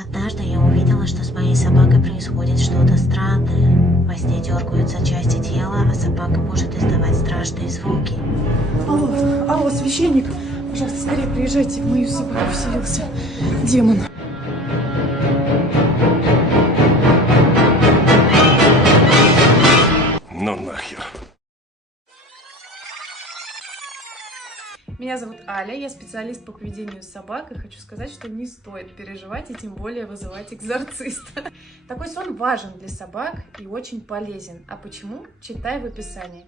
Однажды я увидела, что с моей собакой происходит что-то странное. Во сне дергаются части тела, а собака может издавать страшные звуки. Алло, алло, священник, пожалуйста, скорее приезжайте, в мою собаку вселился демон. Ну нахер. Меня зовут Аля, я специалист по поведению собак, и хочу сказать, что не стоит переживать и тем более вызывать экзорциста. Такой сон важен для собак и очень полезен. А почему? Читай в описании.